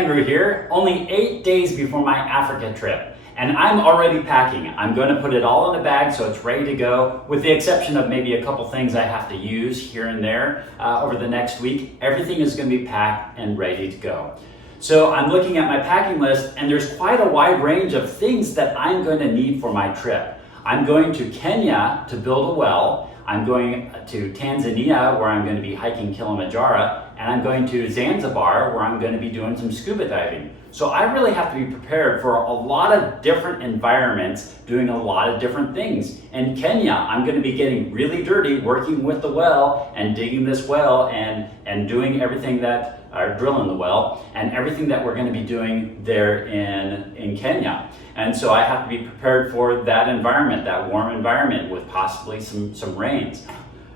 Andrew here, only 8 days before my Africa trip, and I'm already packing. I'm going to put it all in a bag so it's ready to go, with the exception of maybe a couple things I have to use here and there over the next week. Everything is going to be packed and ready to go. So I'm looking at my packing list, and there's quite a wide range of things that I'm going to need for my trip. I'm going to Kenya to build a well. I'm going to Tanzania, where I'm going to be hiking Kilimanjaro, and I'm going to Zanzibar, where I'm going to be doing some scuba diving. So I really have to be prepared for a lot of different environments, doing a lot of different things. In Kenya, I'm going to be getting really dirty, working with the well and digging this well and doing everything that, or drilling the well, and everything that we're going to be doing there in Kenya. And so I have to be prepared for that environment, that warm environment with possibly some rains.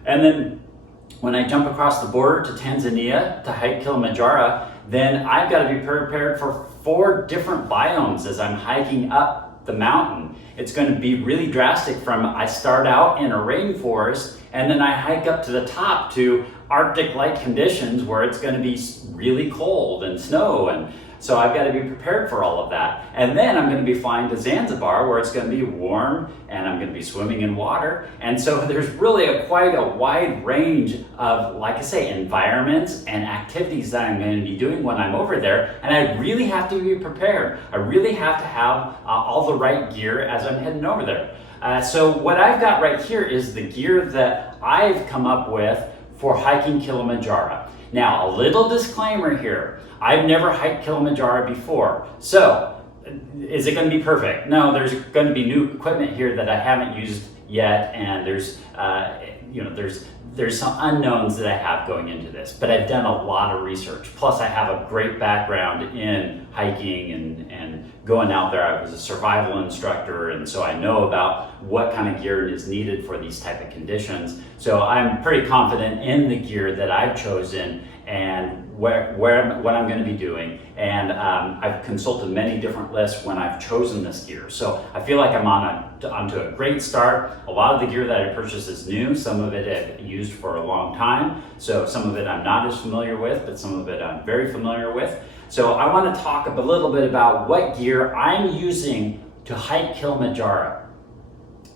And then when I jump across the border to Tanzania to hike Kilimanjaro, then I've got to be prepared for 4 different biomes as I'm hiking up the mountain. It's going to be really drastic from I start out in a rainforest and then I hike up to the top to Arctic-like conditions where it's going to be really cold and snow, and so I've got to be prepared for all of that. And then I'm going to be flying to Zanzibar, where it's going to be warm and I'm going to be swimming in water. And so there's really quite a wide range of, like I say, environments and activities that I'm going to be doing when I'm over there. And I really have to be prepared. I really have to have all the right gear as I'm heading over there. So what I've got right here is the gear that I've come up with for hiking Kilimanjaro. Now, a little disclaimer here. I've never hiked Kilimanjaro before. So, is it going to be perfect? No, there's going to be new equipment here that I haven't used yet, and there's some unknowns that I have going into this, but I've done a lot of research. Plus I have a great background in hiking and going out there. I was a survival instructor, and so I know about what kind of gear is needed for these type of conditions. So I'm pretty confident in the gear that I've chosen and what I'm going to be doing. And I've consulted many different lists when I've chosen this gear. So I feel like I'm onto a great start. A lot of the gear that I purchased is new. Some of it I've used for a long time. So some of it I'm not as familiar with, but some of it I'm very familiar with. So I want to talk a little bit about what gear I'm using to hike Kilimanjaro.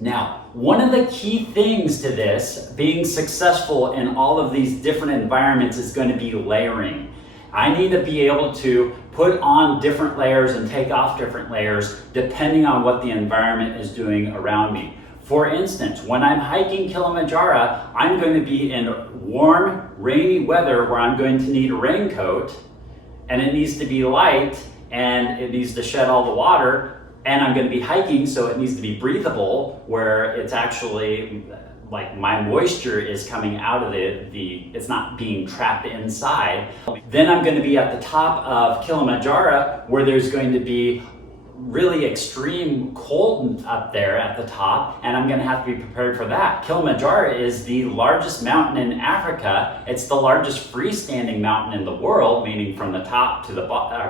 Now, one of the key things to this, being successful in all of these different environments, is going to be layering. I need to be able to put on different layers and take off different layers depending on what the environment is doing around me. For instance, when I'm hiking Kilimanjaro, I'm going to be in warm, rainy weather where I'm going to need a raincoat, and it needs to be light, and it needs to shed all the water. And I'm going to be hiking, so it needs to be breathable, where it's actually like my moisture is coming out of it's not being trapped inside. Then I'm going to be at the top of Kilimanjaro, where there's going to be really extreme cold up there at the top, and I'm going to have to be prepared for that. Kilimanjaro is the largest mountain in Africa. It's the largest freestanding mountain in the world, meaning from the top to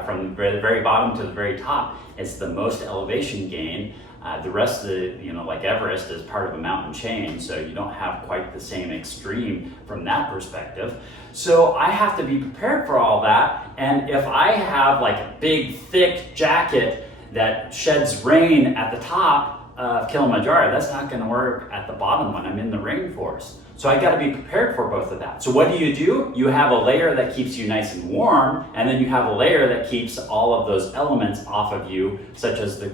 from the very bottom to the very top. It's the most elevation gain. The rest of like Everest, is part of a mountain chain, so you don't have quite the same extreme from that perspective. So I have to be prepared for all that, and if I have like a big, thick jacket that sheds rain at the top of Kilimanjaro, that's not going to work at the bottom when I'm in the rainforest. So I got to be prepared for both of that. So what do? You have a layer that keeps you nice and warm, and then you have a layer that keeps all of those elements off of you, such as the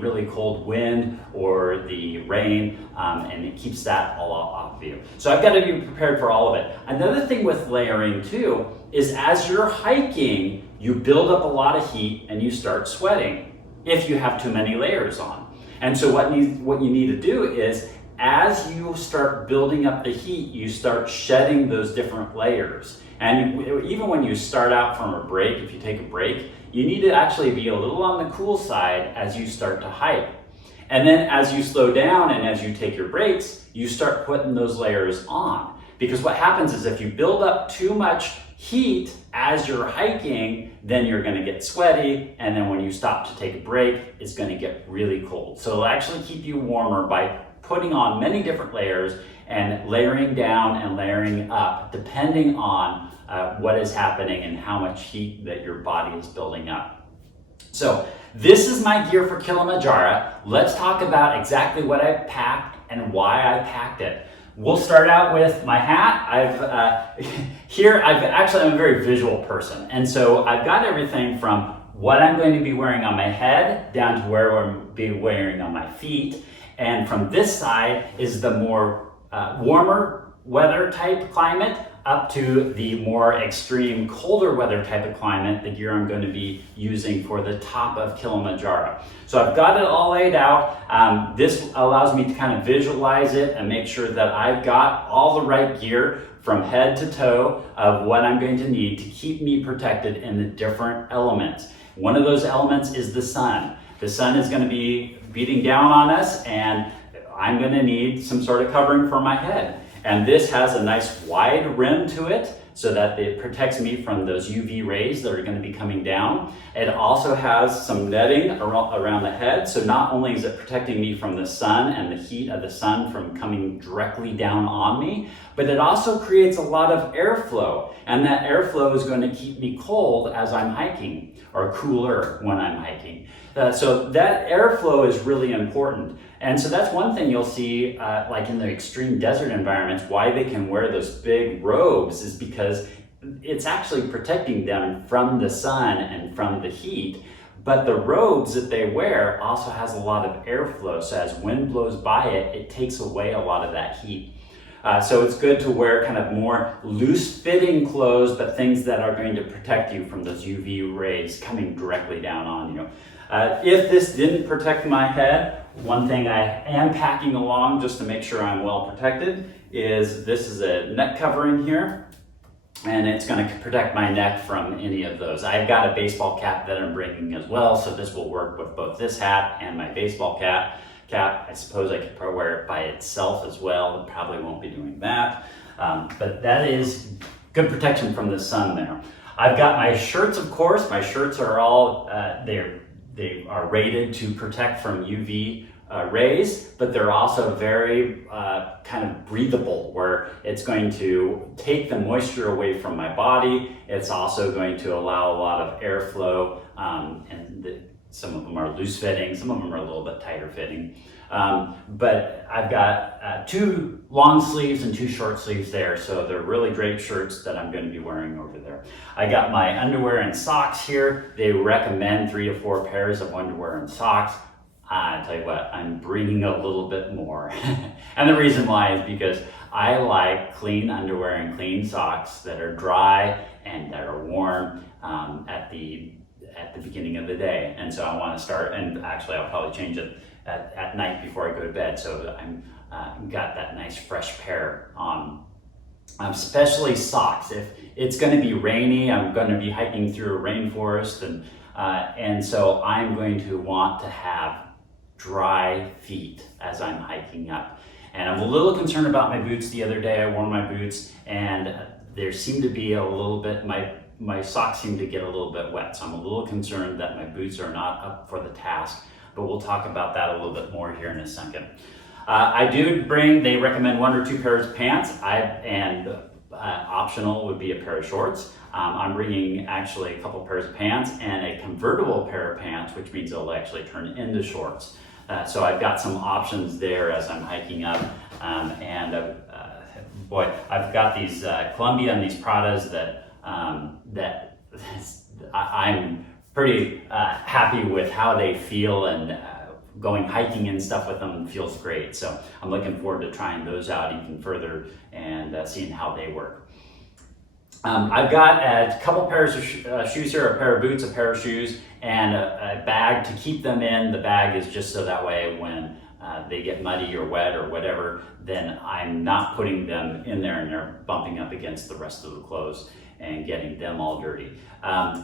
really cold wind or the rain, and it keeps that all off of you. So I've got to be prepared for all of it. Another thing with layering too is as you're hiking, you build up a lot of heat and you start sweating if you have too many layers on. And so what you need to do is, as you start building up the heat, you start shedding those different layers. And even when you start out from a break, if you take a break, you need to actually be a little on the cool side as you start to hike. And then as you slow down and as you take your breaks, you start putting those layers on. Because what happens is if you build up too much heat as you're hiking, then you're going to get sweaty, and then when you stop to take a break, it's going to get really cold. So it'll actually keep you warmer by putting on many different layers and layering down and layering up depending on what is happening and how much heat that your body is building up. So this is my gear for Kilimanjaro. Let's talk about exactly what I packed and why I packed it. We'll start out with my hat. I'm a very visual person, and so I've got everything from what I'm going to be wearing on my head down to where I'm be wearing on my feet. And from this side is the more warmer weather type climate up to the more extreme colder weather type of climate, the gear I'm going to be using for the top of Kilimanjaro. So I've got it all laid out. This allows me to kind of visualize it and make sure that I've got all the right gear from head to toe of what I'm going to need to keep me protected in the different elements. One of those elements is the sun. The sun is going to be beating down on us, and I'm going to need some sort of covering for my head. And this has a nice wide rim to it so that it protects me from those UV rays that are going to be coming down. It also has some netting around the head, so not only is it protecting me from the sun and the heat of the sun from coming directly down on me, but it also creates a lot of airflow, and that airflow is going to keep me cold as I'm hiking, or cooler when I'm hiking. So that airflow is really important. And so that's one thing you'll see, like in the extreme desert environments, why they can wear those big robes is because it's actually protecting them from the sun and from the heat. But the robes that they wear also has a lot of airflow. So as wind blows by it, it takes away a lot of that heat. So it's good to wear kind of more loose fitting clothes, but things that are going to protect you from those UV rays coming directly down on you. If this didn't protect my head, one thing I am packing along just to make sure I'm well protected is this is a neck covering here, and it's going to protect my neck from any of those. I've got a baseball cap that I'm bringing as well, so this will work with both this hat and my baseball cap. I suppose I could probably wear it by itself as well, but probably won't be doing that. But that is good protection from the sun there. I've got my shirts, of course. My shirts are all, they are rated to protect from UV rays, but they're also very kind of breathable, where it's going to take the moisture away from my body. It's also going to allow a lot of airflow, some of them are loose fitting, some of them are a little bit tighter fitting. But I've got 2 long sleeves and 2 short sleeves there, so they're really great shirts that I'm going to be wearing over there. I got my underwear and socks here. They recommend 3 to 4 pairs of underwear and socks. I tell you what, I'm bringing a little bit more. And the reason why is because I like clean underwear and clean socks that are dry and that are warm at the beginning of the day. And so I want to start, and actually I'll probably change it at night before I go to bed, so I'm got that nice fresh pair on. Especially socks. If it's going to be rainy, I'm going to be hiking through a rainforest, and so I'm going to want to have dry feet as I'm hiking up. And I'm a little concerned about my boots. The other day I wore my boots, and there seemed to be a little bit, my socks seem to get a little bit wet, so I'm a little concerned that my boots are not up for the task, but we'll talk about that a little bit more here in a second. I do bring, they recommend 1 or 2 pairs of pants, optional would be a pair of shorts. I'm bringing actually a couple pairs of pants and a convertible pair of pants, which means they'll actually turn into shorts. So I've got some options there as I'm hiking up, boy, I've got these Columbia and these Pradas that I'm pretty happy with how they feel, and going hiking and stuff with them feels great. So I'm looking forward to trying those out even further and seeing how they work. I've got a couple pairs of shoes here, a pair of boots, a pair of shoes, and a bag to keep them in. The bag is just so that way when they get muddy or wet or whatever, then I'm not putting them in there and they're bumping up against the rest of the clothes and getting them all dirty.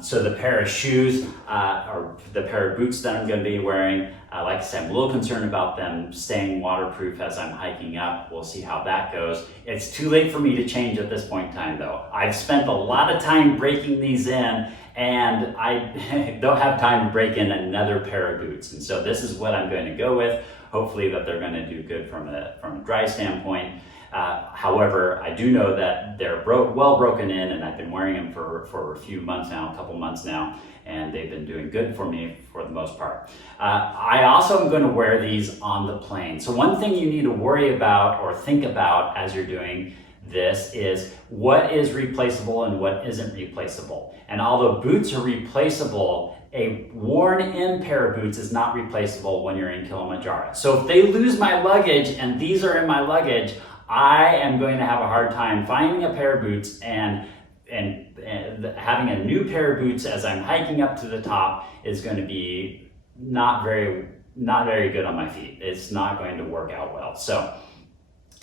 So the pair of shoes or the pair of boots that I'm going to be wearing, like I said, I'm a little concerned about them staying waterproof as I'm hiking up. We'll see how that goes. It's too late for me to change at this point in time though. I've spent a lot of time breaking these in, and I don't have time to break in another pair of boots. And so this is what I'm going to go with. hopefully that they're going to do good from a dry standpoint. However, I do know that they're well broken in, and I've been wearing them for a few months now, a couple months now, and they've been doing good for me for the most part. I also am going to wear these on the plane. So one thing you need to worry about or think about as you're doing this is what is replaceable and what isn't replaceable. And although boots are replaceable, a worn-in pair of boots is not replaceable when you're in Kilimanjaro. So if they lose my luggage and these are in my luggage, I am going to have a hard time finding a pair of boots and having a new pair of boots as I'm hiking up to the top is going to be not very good on my feet. It's not going to work out well. So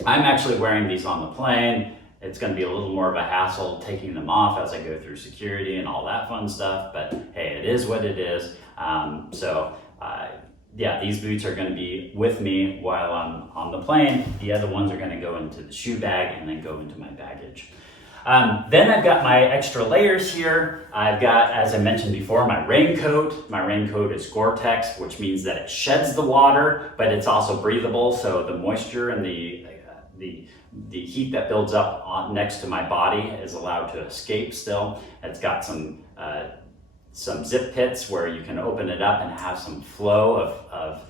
I'm actually wearing these on the plane. It's going to be a little more of a hassle taking them off as I go through security and all that fun stuff, but hey, it is what it is. Yeah, these boots are going to be with me while I'm on the plane. The other ones are going to go into the shoe bag and then go into my baggage. Then I've got my extra layers here. I've got, as I mentioned before, my raincoat. My raincoat is Gore-Tex, which means that it sheds the water, but it's also breathable. So the moisture and the heat that builds up next to my body is allowed to escape still. It's got some zip pits where you can open it up and have some flow of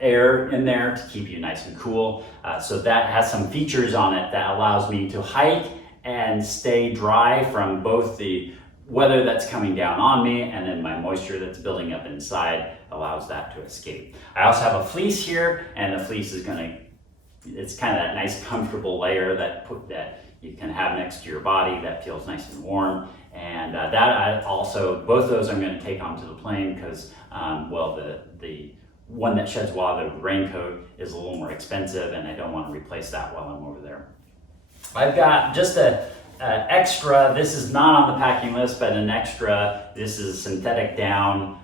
air in there to keep you nice and cool. So that has some features on it that allows me to hike and stay dry from both the weather that's coming down on me and then my moisture that's building up inside allows that to escape. I also have a fleece here, and the fleece is it's kind of that nice comfortable layer that you can have next to your body that feels nice and warm. And both those I'm going to take onto the plane because, the one that sheds water, the raincoat, is a little more expensive, and I don't want to replace that while I'm over there. I've got just an extra, this is not on the packing list, but an extra, this is a synthetic down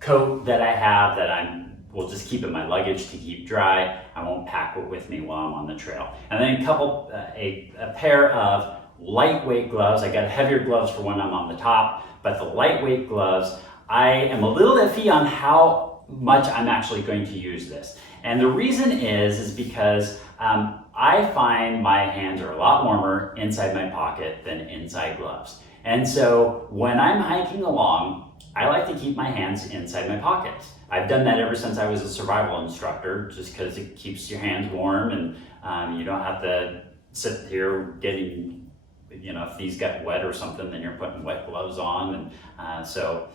coat that I have that will just keep in my luggage to keep dry. I won't pack it with me while I'm on the trail. And then a pair of lightweight gloves. I got heavier gloves for when I'm on the top, but the lightweight gloves, I am a little iffy on how much I'm actually going to use this. And the reason is because I find my hands are a lot warmer inside my pocket than inside gloves. And so when I'm hiking along, I like to keep my hands inside my pockets. I've done that ever since I was a survival instructor, just because it keeps your hands warm and you don't have to sit here getting, if these get wet or something, then you're putting wet gloves on. And so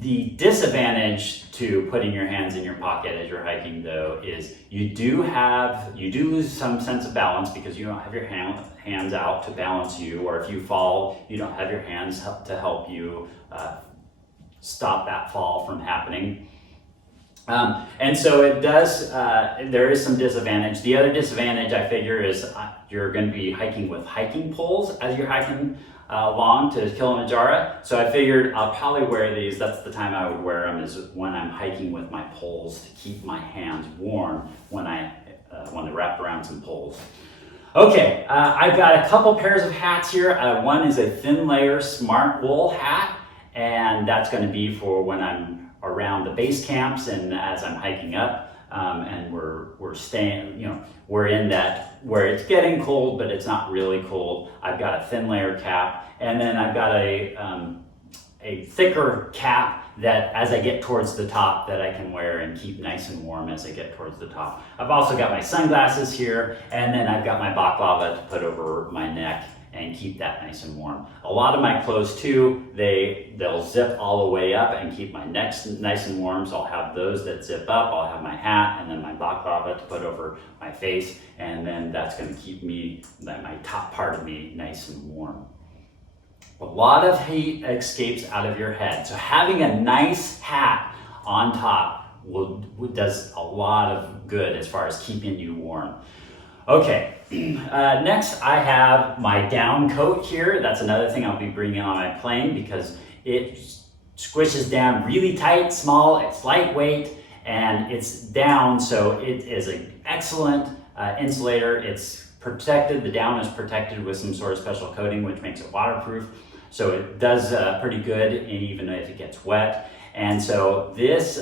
the disadvantage to putting your hands in your pocket as you're hiking, though, is you do lose some sense of balance because you don't have your hands out to balance you, or if you fall, you don't have your hands to help you stop that fall from happening. And so it does, there is some disadvantage. The other disadvantage I figure is you're going to be hiking with hiking poles as you're hiking along to Kilimanjaro. So I figured I'll probably wear these. That's the time I would wear them, is when I'm hiking with my poles to keep my hands warm when they're wrapped around some poles. Okay, I've got a couple pairs of hats here. One is a thin layer smart wool hat, and that's going to be for when I'm around the base camps and as I'm hiking up. And we're staying, we're in that where it's getting cold, but it's not really cold. I've got a thin layer cap, and then I've got a thicker cap that as I get towards the top that I can wear and keep nice and warm as I get towards the top. I've also got my sunglasses here, and then I've got my baklava to put over my neck and keep that nice and warm. A lot of my clothes too, they'll zip all the way up and keep my neck nice and warm, so I'll have those that zip up. I'll have my hat and then my baklava to put over my face, and then that's gonna keep my top part of me nice and warm. A lot of heat escapes out of your head, so having a nice hat on top does a lot of good as far as keeping you warm. Okay, next I have my down coat here. That's another thing I'll be bringing on my plane because it squishes down really tight, small, it's lightweight, and it's down, so it is an excellent insulator. It's protected, the down is protected with some sort of special coating which makes it waterproof, so it does pretty good even if it gets wet. And so this,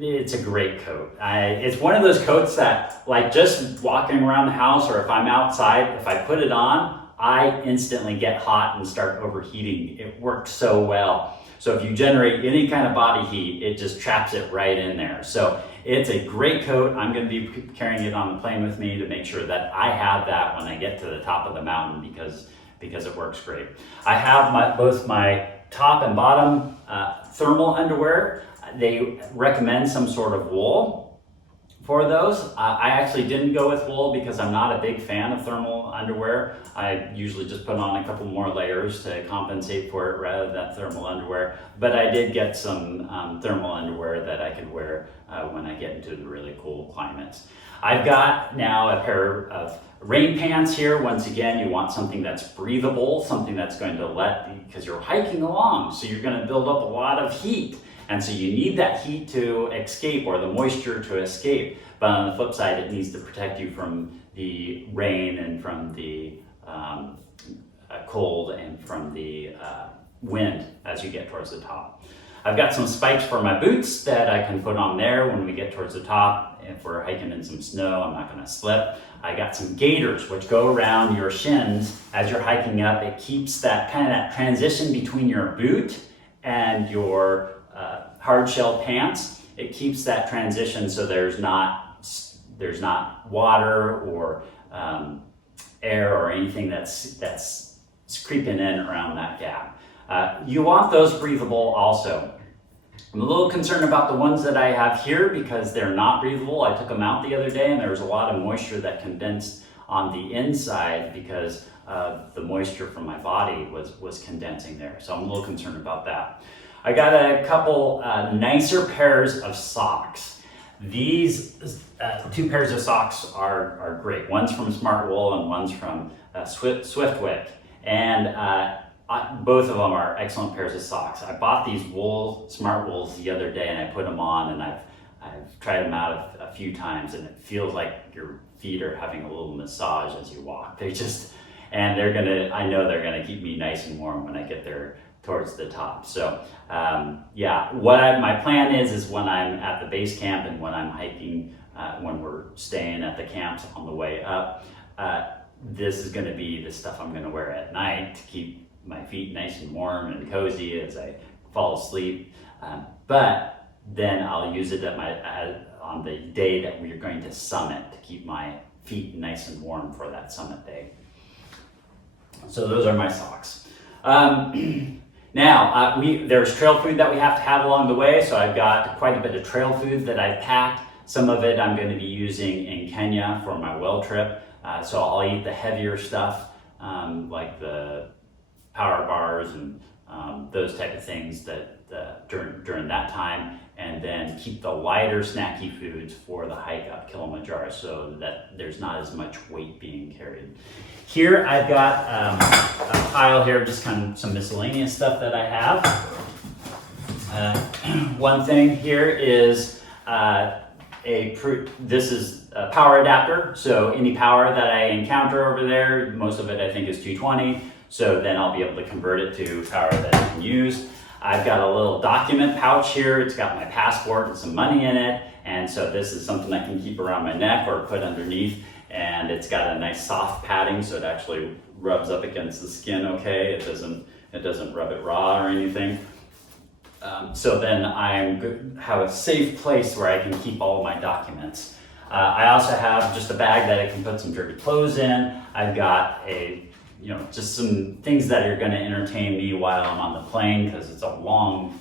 it's a great coat. It's one of those coats that, like, just walking around the house or if I'm outside, if I put it on, I instantly get hot and start overheating. It works so well. So if you generate any kind of body heat, it just traps it right in there. So it's a great coat. I'm going to be carrying it on the plane with me to make sure that I have that when I get to the top of the mountain because it works great. I have both my top and bottom thermal underwear. They recommend some sort of wool for those. I actually didn't go with wool because I'm not a big fan of thermal underwear. I usually just put on a couple more layers to compensate for it rather than thermal underwear. But I did get some thermal underwear that I could wear when I get into the really cool climates. I've got now a pair of rain pants here. Once again, you want something that's breathable, something that's going to because you're hiking along, so you're going to build up a lot of heat. And so you need that heat to escape, or the moisture to escape. But on the flip side, it needs to protect you from the rain and from the cold and from the wind as you get towards the top. I've got some spikes for my boots that I can put on there when we get towards the top. If we're hiking in some snow, I'm not going to slip. I got some gaiters which go around your shins as you're hiking up. It keeps that kind of that transition between your boot and your hard shell pants. It keeps that transition so there's not water or air or anything that's creeping in around that gap. You want those breathable also. I'm a little concerned about the ones that I have here because they're not breathable. I took them out the other day and there was a lot of moisture that condensed on the inside because the moisture from my body was condensing there. So I'm a little concerned about that. I got a couple nicer pairs of socks. These two pairs of socks are great. One's from Smart Wool and one's from Swiftwick. And both of them are excellent pairs of socks. I bought these Smart Wools the other day and I put them on and I've tried them out a few times and it feels like your feet are having a little massage as you walk. I know they're gonna keep me nice and warm when I get there towards the top. So my plan is when I'm at the base camp and when I'm hiking, when we're staying at the camps on the way up, this is gonna be the stuff I'm gonna wear at night to keep my feet nice and warm and cozy as I fall asleep. But then I'll use it on the day that we're going to summit to keep my feet nice and warm for that summit day. So those are my socks. Now, there's trail food that we have to have along the way, so I've got quite a bit of trail food that I packed. Some of it I'm going to be using in Kenya for my well trip, so I'll eat the heavier stuff, like the power bars and those type of things during that time, and then keep the lighter snacky foods for the hike up Kilimanjaro so that there's not as much weight being carried. Here I've got a pile here, just kind of some miscellaneous stuff that I have. One thing here is this is a power adapter, so any power that I encounter over there, most of it I think is 220, so then I'll be able to convert it to power that I can use. I've got a little document pouch here. It's got my passport and some money in it, and so this is something I can keep around my neck or put underneath, and it's got a nice soft padding so it actually rubs up against the skin okay. It doesn't rub it raw or anything. So then have a safe place where I can keep all of my documents. I also have just a bag that I can put some dirty clothes in. I've got just some things that are going to entertain me while I'm on the plane because it's a long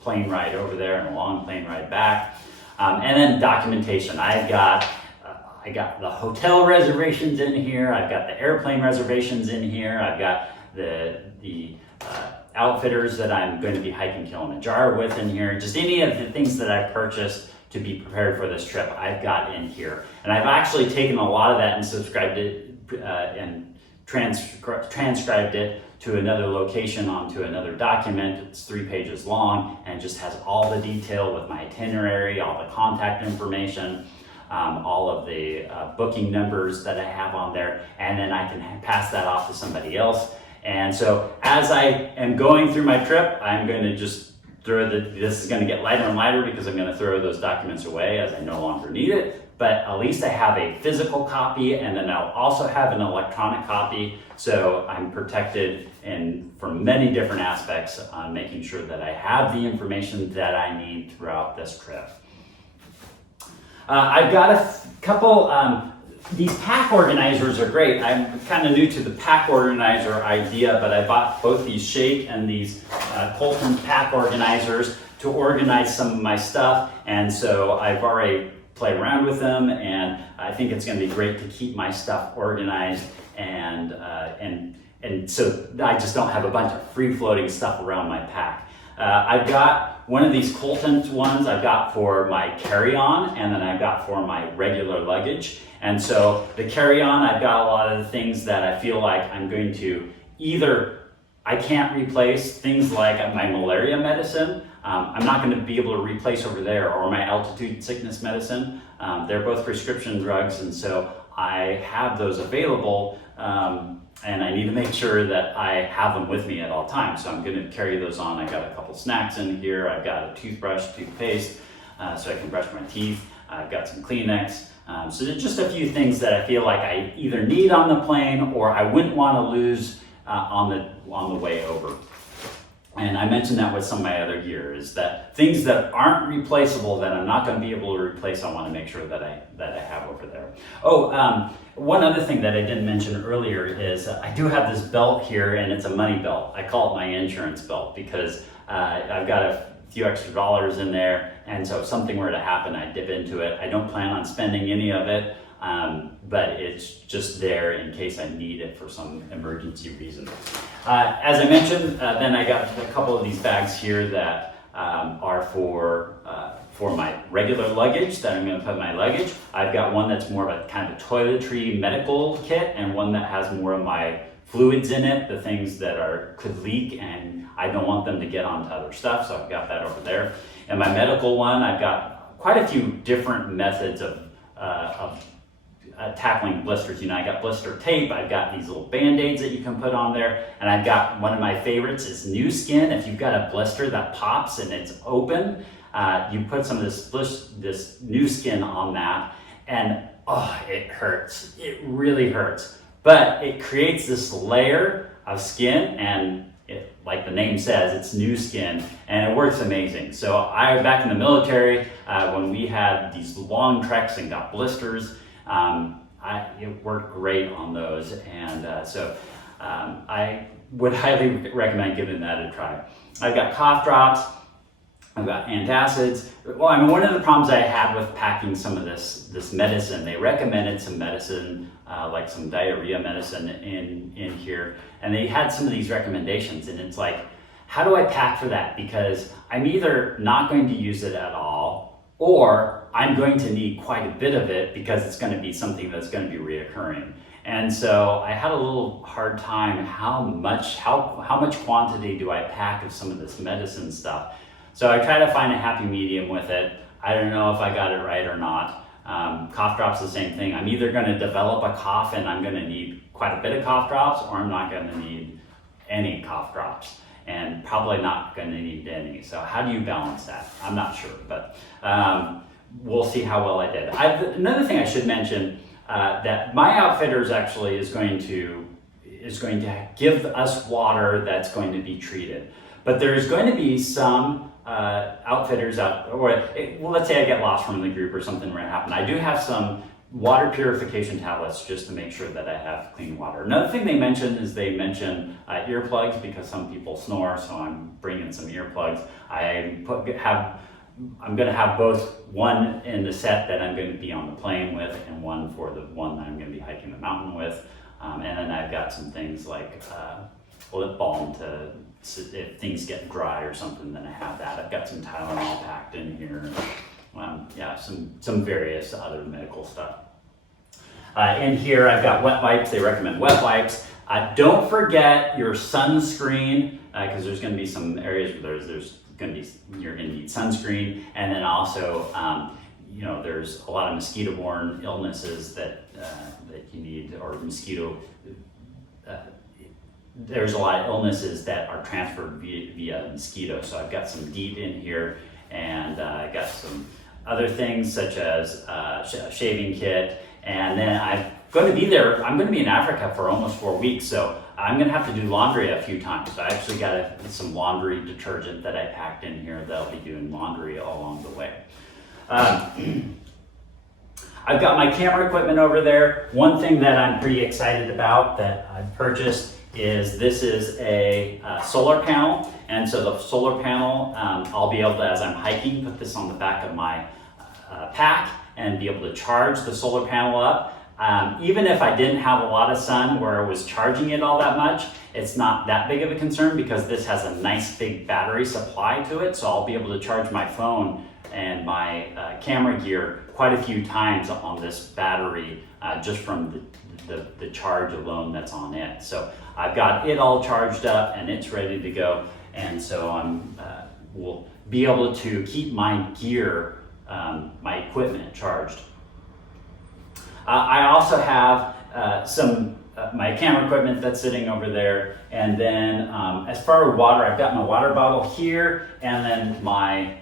plane ride over there and a long plane ride back. And then documentation. I got the hotel reservations in here. I've got the airplane reservations in here. I've got the outfitters that I'm going to be hiking Kilimanjaro with in here. Just any of the things that I purchased to be prepared for this trip, I've got in here. And I've actually taken a lot of that and subscribed it and transcribed it to another location onto another document. It's 3 pages long and just has all the detail with my itinerary, all the contact information, all of the booking numbers that I have on there, and then I can pass that off to somebody else. And so as I am going through my trip, I'm going to just this is going to get lighter and lighter because I'm going to throw those documents away as I no longer need it. But at least I have a physical copy, and then I'll also have an electronic copy, so I'm protected from many different aspects on making sure that I have the information that I need throughout this trip. I've got a couple, these pack organizers are great. I'm kind of new to the pack organizer idea, but I bought both these Shake and these Colton pack organizers to organize some of my stuff, and so I've already played around with them, and I think it's going to be great to keep my stuff organized, and so I just don't have a bunch of free-floating stuff around my pack. I've got one of these Colton ones I've got for my carry-on, and then I've got for my regular luggage. And so the carry-on, I've got a lot of the things that I feel like I'm going to I can't replace things like my malaria medicine. I'm not going to be able to replace over there, or my altitude sickness medicine. They're both prescription drugs, and so I have those available, and I need to make sure that I have them with me at all times. So I'm going to carry those on. I've got a couple snacks in here. I've got a toothbrush, toothpaste, so I can brush my teeth. I've got some Kleenex. So there's just a few things that I feel like I either need on the plane or I wouldn't want to lose on the way over. And I mentioned that with some of my other gear, is that things that aren't replaceable, that I'm not going to be able to replace, I want to make sure that I have over there. One other thing that I didn't mention earlier is I do have this belt here, and it's a money belt. I call it my insurance belt because I've got a few extra dollars in there, and so if something were to happen, I dip into it. I don't plan on spending any of it, but it's just there in case I need it for some emergency reason. As I mentioned, then I got a couple of these bags here that are for my regular luggage that I'm going to put in my luggage. I've got one that's more of a kind of a toiletry medical kit, and one that has more of my fluids in it, the things that could leak, and I don't want them to get onto other stuff, so I've got that over there. And my medical one, I've got quite a few different methods of tackling blisters. I got blister tape, I've got these little band-aids that you can put on there, and I've got one of my favorites is new skin. If you've got a blister that pops and it's open, you put some of this new skin on that, and it hurts. It really hurts. But it creates this layer of skin, and like the name says, it's new skin, and it works amazing. So back in the military, when we had these long treks and got blisters, it worked great on those, and so I would highly recommend giving that a try. I've got cough drops, I've got antacids. Well, one of the problems I had with packing some of this medicine, they recommended some medicine, like some diarrhea medicine in here, and they had some of these recommendations, and it's like, how do I pack for that? Because I'm either not going to use it at all, or I'm going to need quite a bit of it because it's going to be something that's going to be reoccurring. And so I had a little hard time, how much quantity do I pack of some of this medicine stuff? So I try to find a happy medium with it. I don't know if I got it right or not. Cough drops, the same thing. I'm either going to develop a cough and I'm going to need quite a bit of cough drops, or I'm not going to need any cough drops, and probably not going to need any. So how do you balance that? I'm not sure, but we'll see how well I did. Another thing I should mention, that my outfitters actually is going to give us water that's going to be treated. But there's going to be some outfitters let's say I get lost from the group or something where it happened. I do have some water purification tablets just to make sure that I have clean water. Another thing they mention earplugs, because some people snore, so I'm bringing some earplugs. I'm going to have both one in the set that I'm going to be on the plane with, and one for the one that I'm going to be hiking the mountain with. And then I've got some things like lip balm to, if things get dry or something, then I have that. I've got some Tylenol packed in here. Some various other medical stuff. In here I've got wet wipes. They recommend wet wipes. Don't forget your sunscreen, because there's going to be some areas where you're going to need sunscreen, and then also there's a lot of mosquito-borne illnesses that you need, or there's a lot of illnesses that are transferred via mosquitoes. So I've got some DEET in here, and I got some other things such as a shaving kit, and then I'm going to be in Africa for almost 4 weeks, so I'm going to have to do laundry a few times. So I actually got some laundry detergent that I packed in here that I'll be doing laundry all along the way. I've got my camera equipment over there. One thing that I'm pretty excited about that I've purchased is this is a solar panel. And so the solar panel, I'll be able to, as I'm hiking, put this on the back of my pack and be able to charge the solar panel up. Even if I didn't have a lot of sun where I was charging it all that much, it's not that big of a concern because this has a nice big battery supply to it. So I'll be able to charge my phone and my camera gear quite a few times on this battery just from the charge alone that's on it. So I've got it all charged up and it's ready to go. And so I'm will be able to keep my gear, my equipment charged. I also have some my camera equipment that's sitting over there, and then as far as water, I've got my water bottle here, and then my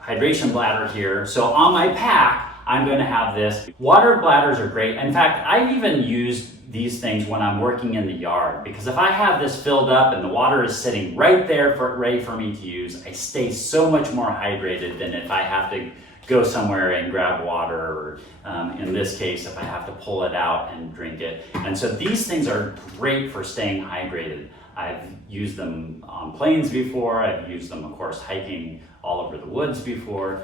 hydration bladder here. So on my pack, I'm going to have this. Water bladders are great. In fact, I've even used these things when I'm working in the yard, because if I have this filled up and the water is sitting right there ready for me to use, I stay so much more hydrated than if I have to go somewhere and grab water, or in this case, if I have to pull it out and drink it. And so these things are great for staying hydrated. I've used them on planes before. I've used them, of course, hiking all over the woods before.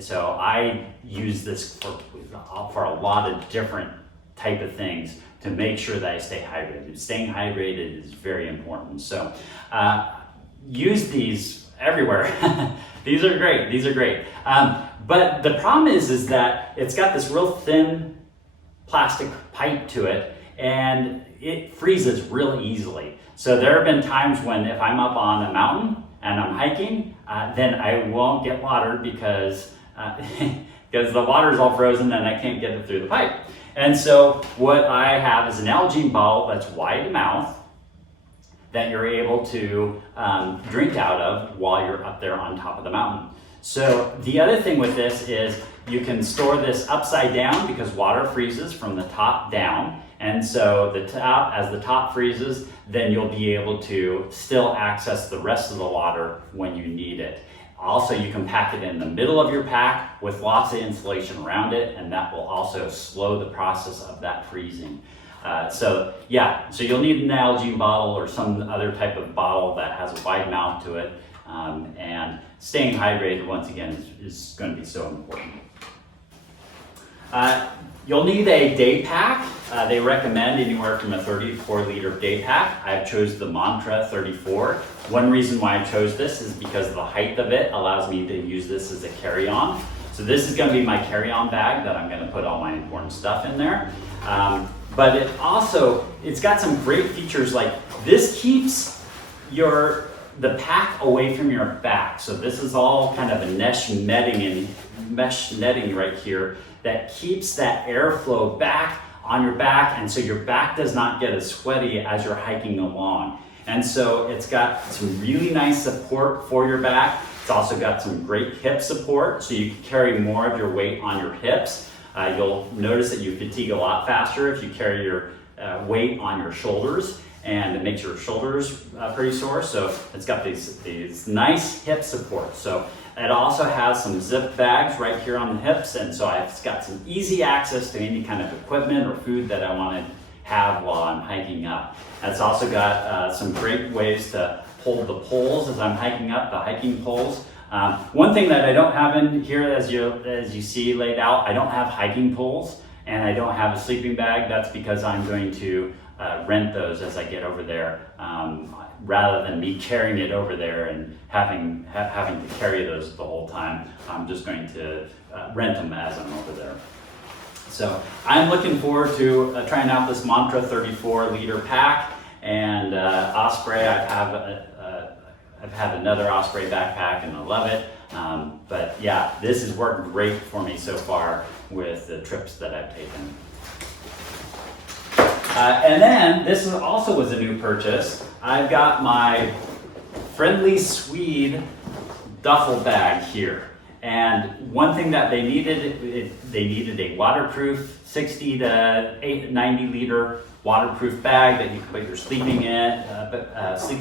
So I use this for a lot of different type of things to make sure that I stay hydrated. Staying hydrated is very important. So use these everywhere. These are great. These are great. But the problem is that it's got this real thin plastic pipe to it, and it freezes really easily. So there have been times when if I'm up on a mountain and I'm hiking, then I won't get water because because the water's all frozen and I can't get it through the pipe. And so what I have is an Nalgene bottle that's wide mouth that you're able to drink out of while you're up there on top of the mountain. So the other thing with this is you can store this upside down because water freezes from the top down. And so as the top freezes, then you'll be able to still access the rest of the water when you need it. Also, you can pack it in the middle of your pack with lots of insulation around it, and that will also slow the process of that freezing. So you'll need an Nalgene bottle or some other type of bottle that has a wide mouth to it. And staying hydrated, once again, is going to be so important. You'll need a day pack. They recommend anywhere from a 34 liter day pack. I chose the Mantra 34. One reason why I chose this is because the height of it allows me to use this as a carry-on. So this is going to be my carry-on bag that I'm going to put all my important stuff in there. But it's got some great features, like this keeps the pack away from your back. So this is all kind of a mesh netting right here that keeps that airflow back on your back, and so your back does not get as sweaty as you're hiking along. And so it's got some really nice support for your back. It's also got some great hip support, so you can carry more of your weight on your hips. You'll notice that you fatigue a lot faster if you carry your weight on your shoulders, and it makes your shoulders pretty sore. So it's got these nice hip support. So it also has some zip bags right here on the hips, and so I've got some easy access to any kind of equipment or food that I want to have while I'm hiking up. And it's also got some great ways to hold the poles as I'm hiking up, the hiking poles. One thing that I don't have in here, as you see laid out, I don't have hiking poles, and I don't have a sleeping bag. That's because I'm going to rent those as I get over there, rather than me carrying it over there and having to carry those the whole time. I'm just going to rent them as I'm over there. So I'm looking forward to trying out this Mantra 34 liter pack, and Osprey. I've had another Osprey backpack and I love it. But yeah, this has worked great for me so far with the trips that I've taken. And then this also was a new purchase. I've got my Friendly Swede duffel bag here. And one thing that they needed, they needed a waterproof 60 to 90 liter waterproof bag that you can put your sleeping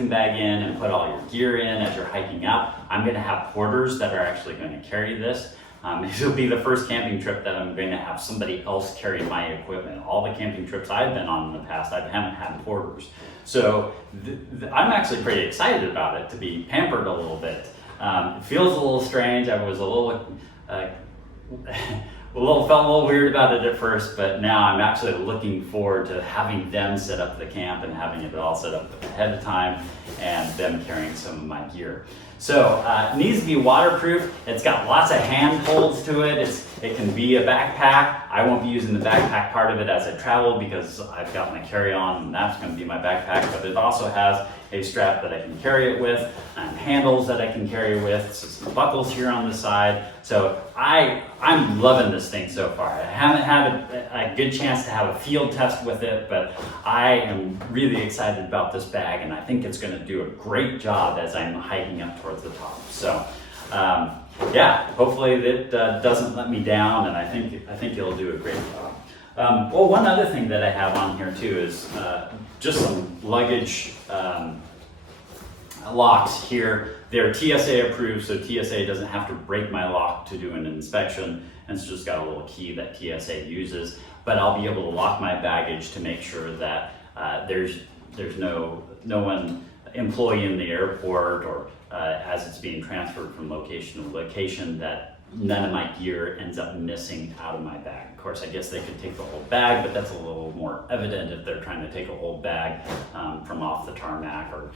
bag in and put all your gear in as you're hiking up. I'm going to have porters that are actually going to carry this. It'll be the first camping trip that I'm going to have somebody else carry my equipment. All the camping trips I've been on in the past, I haven't had porters. So I'm actually pretty excited about it, to be pampered a little bit. It feels a little strange. I was felt a little weird about it at first, but now I'm actually looking forward to having them set up the camp and having it all set up ahead of time and them carrying some of my gear. So it needs to be waterproof. It's got lots of handholds to it. It can be a backpack. I won't be using the backpack part of it as I travel because I've got my carry-on and that's going to be my backpack, but it also has a strap that I can carry it with and handles that I can carry with, so some buckles here on the side. So I'm loving this thing so far. I haven't had a good chance to have a field test with it, but I am really excited about this bag and I think it's going to do a great job as I'm hiking up towards the top. So yeah, hopefully it doesn't let me down, and I think it'll do a great job. Well, one other thing that I have on here too is just some luggage locks here. They're TSA approved, so TSA doesn't have to break my lock to do an inspection, and it's just got a little key that TSA uses. But I'll be able to lock my baggage to make sure that there's no one employee in the airport or as it's being transferred from location to location, that none of my gear ends up missing out of my bag. Of course, I guess they could take the whole bag, but that's a little more evident if they're trying to take a whole bag from off the tarmac. Or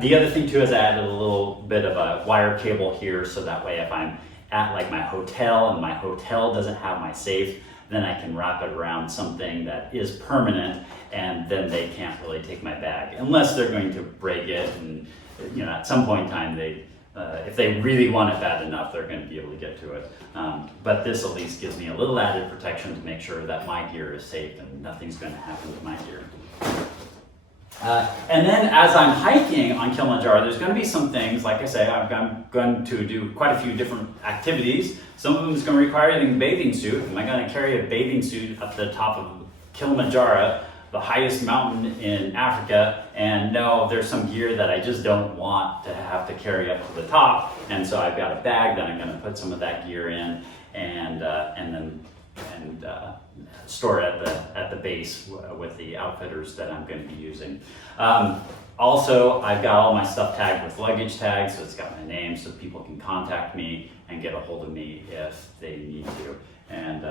the other thing too is I added a little bit of a wire cable here, so that way if I'm at like my hotel and my hotel doesn't have my safe, then I can wrap it around something that is permanent, and then they can't really take my bag unless they're going to break it. And at some point in time, if they really want it bad enough, they're going to be able to get to it. But this at least gives me a little added protection to make sure that my gear is safe and nothing's going to happen to my gear. And then as I'm hiking on Kilimanjaro, there's going to be some things, like I say, I'm going to do quite a few different activities. Some of them is going to require a bathing suit. Am I going to carry a bathing suit up the top of Kilimanjaro, the highest mountain in Africa? And no, there's some gear that I just don't want to have to carry up to the top. And so I've got a bag that I'm going to put some of that gear in and then store it at the base with the outfitters that I'm going to be using. Also, I've got all my stuff tagged with luggage tags, so it's got my name so people can contact me and get a hold of me if they need to. And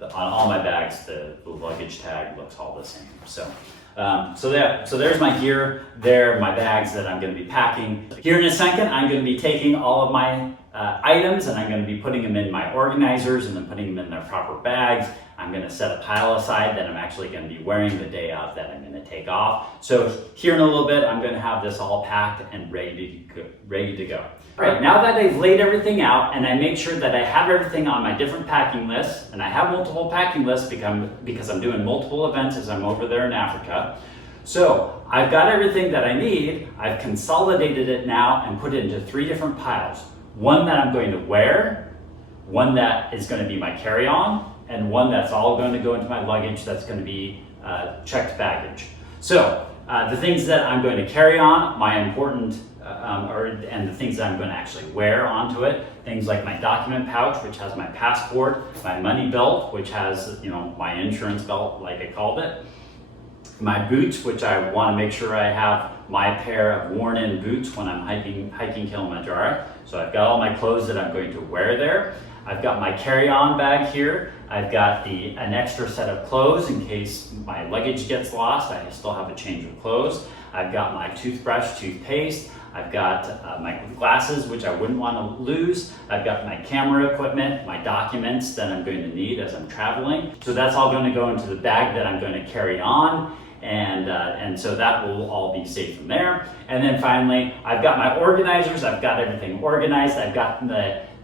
on all my bags, the luggage tag looks all the same. So there's my gear. There are my bags that I'm going to be packing. Here in a second, I'm going to be taking all of my items and I'm going to be putting them in my organizers and then putting them in their proper bags. I'm going to set a pile aside that I'm actually going to be wearing the day of that I'm going to take off. So here in a little bit, I'm going to have this all packed and ready to go. All right, now that I've laid everything out and I make sure that I have everything on my different packing lists, and I have multiple packing lists because I'm doing multiple events as I'm over there in Africa. So I've got everything that I need. I've consolidated it now and put it into 3 different piles. One that I'm going to wear, one that is going to be my carry-on, and one that's all going to go into my luggage that's going to be checked baggage. So the things that I'm going to carry on, my important, and the things that I'm going to actually wear onto it, things like my document pouch, which has my passport, my money belt, which has my insurance belt, like I called it, my boots, which I want to make sure I have my pair of worn-in boots when I'm hiking Kilimanjaro. So I've got all my clothes that I'm going to wear there. I've got my carry-on bag here. I've got an extra set of clothes in case my luggage gets lost. I still have a change of clothes. I've got my toothbrush, toothpaste. I've got my glasses, which I wouldn't want to lose. I've got my camera equipment, my documents that I'm going to need as I'm traveling. So that's all going to go into the bag that I'm going to carry on. And so that will all be safe from there. And then finally, I've got my organizers. I've got everything organized. I've got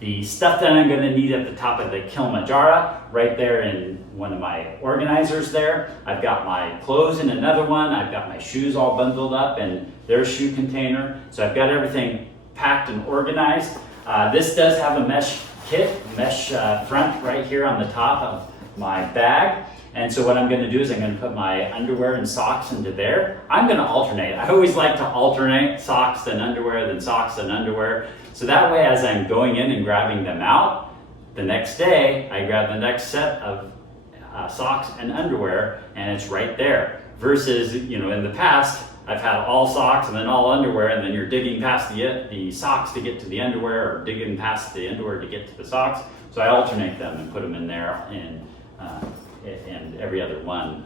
the stuff that I'm gonna need at the top of the Kilimanjaro, right there in one of my organizers there. I've got my clothes in another one. I've got my shoes all bundled up in their shoe container. So I've got everything packed and organized. This does have a mesh kit, mesh front right here on the top of my bag. And so what I'm gonna do is I'm gonna put my underwear and socks into there. I'm gonna alternate. I always like to alternate socks then underwear, then socks then underwear. So that way, as I'm going in and grabbing them out, the next day, I grab the next set of socks and underwear, and it's right there. Versus, you know, in the past, I've had all socks and then all underwear, and then you're digging past the socks to get to the underwear, or digging past the underwear to get to the socks. So I alternate them and put them in there and every other one.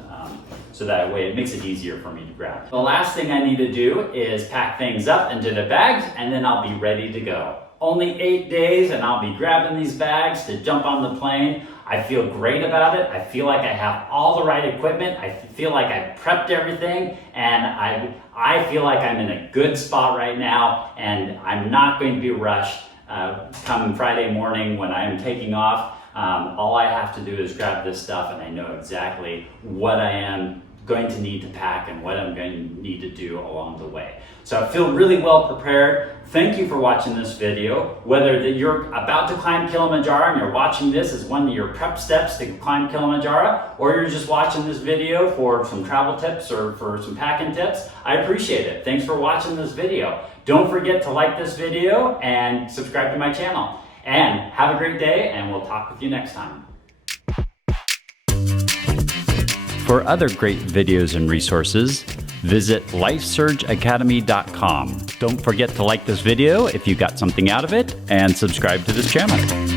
So that way it makes it easier for me to grab. The last thing I need to do is pack things up into the bags, and then I'll be ready to go. Only 8 days and I'll be grabbing these bags to jump on the plane. I feel great about it. I feel like I have all the right equipment. I feel like I prepped everything, and I feel like I'm in a good spot right now, and I'm not going to be rushed come Friday morning when I am taking off. All I have to do is grab this stuff, and I know exactly what I am going to need to pack and what I'm going to need to do along the way. So I feel really well prepared. Thank you for watching this video. Whether that you're about to climb Kilimanjaro and you're watching this as one of your prep steps to climb Kilimanjaro, or you're just watching this video for some travel tips or for some packing tips, I appreciate it. Thanks for watching this video. Don't forget to like this video and subscribe to my channel. And have a great day, and we'll talk with you next time. For other great videos and resources, visit lifesurgeacademy.com. Don't forget to like this video if you got something out of it, and subscribe to this channel.